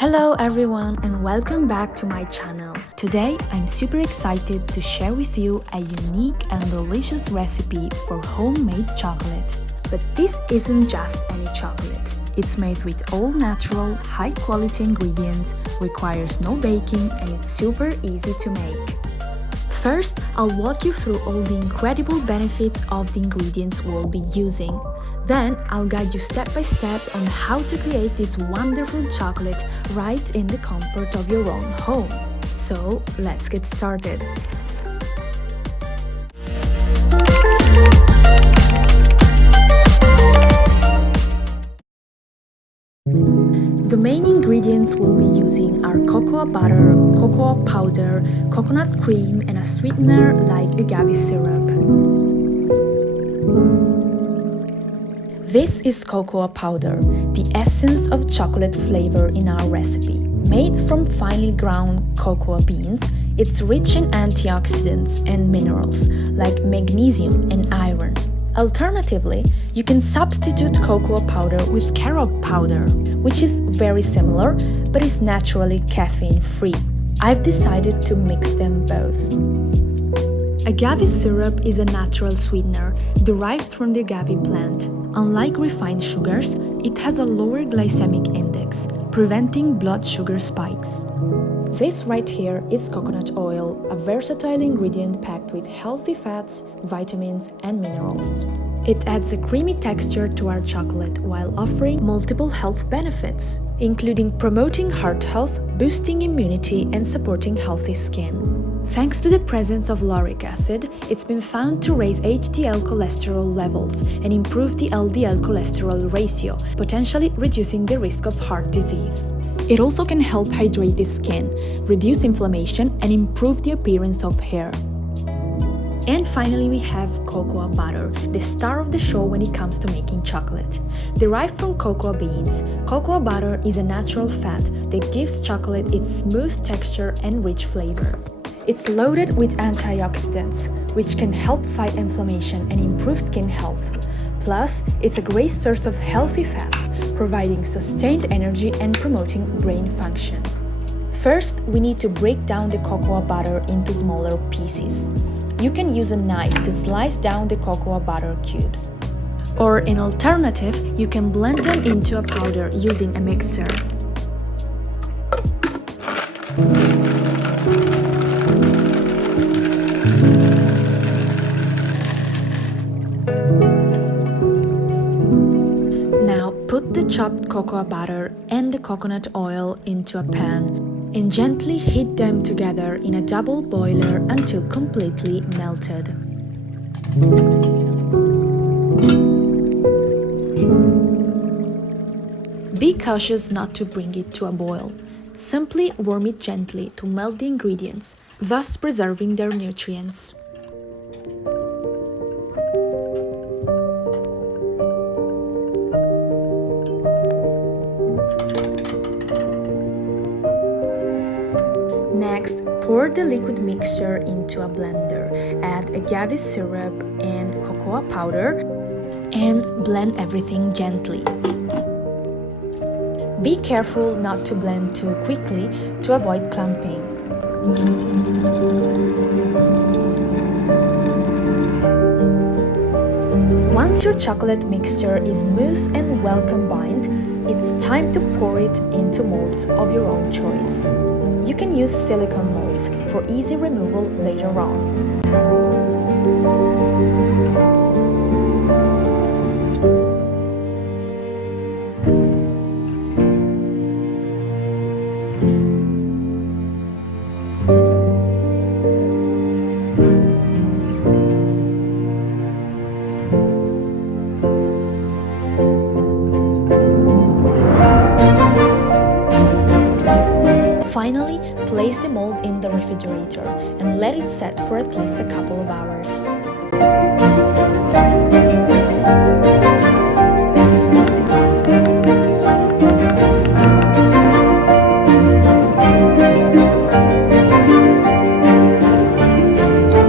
Hello everyone and welcome back to my channel. Today I'm super excited to share with you a unique and delicious recipe for homemade chocolate. But this isn't just any chocolate. It's made with all natural, high quality ingredients, requires no baking, and it's super easy to make. First, I'll walk you through all the incredible benefits of the ingredients we'll be using. Then, I'll guide you step by step on how to create this wonderful chocolate right in the comfort of your own home. So, let's get started. The main ingredients we'll be using are cocoa butter, cocoa powder, coconut cream, and a sweetener like agave syrup. This is cocoa powder, the essence of chocolate flavor in our recipe. Made from finely ground cocoa beans, it's rich in antioxidants and minerals like magnesium and iron. Alternatively, you can substitute cocoa powder with carob powder, which is very similar but is naturally caffeine-free. I've decided to mix them both. Agave syrup is a natural sweetener derived from the agave plant. Unlike refined sugars, it has a lower glycemic index, preventing blood sugar spikes. This right here is coconut oil, a versatile ingredient packed with healthy fats, vitamins, and minerals. It adds a creamy texture to our chocolate while offering multiple health benefits, including promoting heart health, boosting immunity, and supporting healthy skin. Thanks to the presence of lauric acid, it's been found to raise HDL cholesterol levels and improve the LDL cholesterol ratio, potentially reducing the risk of heart disease. It also can help hydrate the skin, reduce inflammation, and improve the appearance of hair. And finally, we have cocoa butter, the star of the show when it comes to making chocolate. Derived from cocoa beans, cocoa butter is a natural fat that gives chocolate its smooth texture and rich flavor. It's loaded with antioxidants, which can help fight inflammation and improve skin health. Plus, it's a great source of healthy fats, providing sustained energy and promoting brain function. First, we need to break down the cocoa butter into smaller pieces. You can use a knife to slice down the cocoa butter cubes. Or in alternative, you can blend them into a powder using a mixer. Put the chopped cocoa butter and the coconut oil into a pan and gently heat them together in a double boiler until completely melted. Be cautious not to bring it to a boil. Simply warm it gently to melt the ingredients, thus preserving their nutrients. Next, pour the liquid mixture into a blender, add agave syrup and cocoa powder, and blend everything gently. Be careful not to blend too quickly to avoid clumping. Once your chocolate mixture is smooth and well combined, it's time to pour it into molds of your own choice. You can use silicone molds for easy removal later on. Finally, place the mold in the refrigerator and let it set for at least a couple of hours.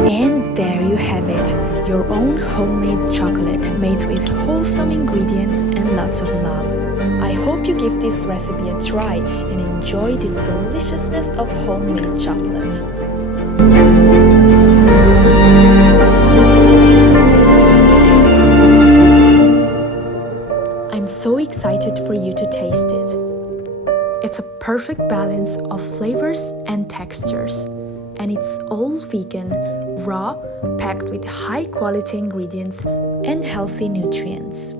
And there you have it, your own homemade chocolate made with wholesome ingredients ingredients, and lots of love. I hope you give this recipe a try and enjoy the deliciousness of homemade chocolate. I'm so excited for you to taste it. It's a perfect balance of flavors and textures, and it's all vegan, raw, packed with high quality ingredients and healthy nutrients.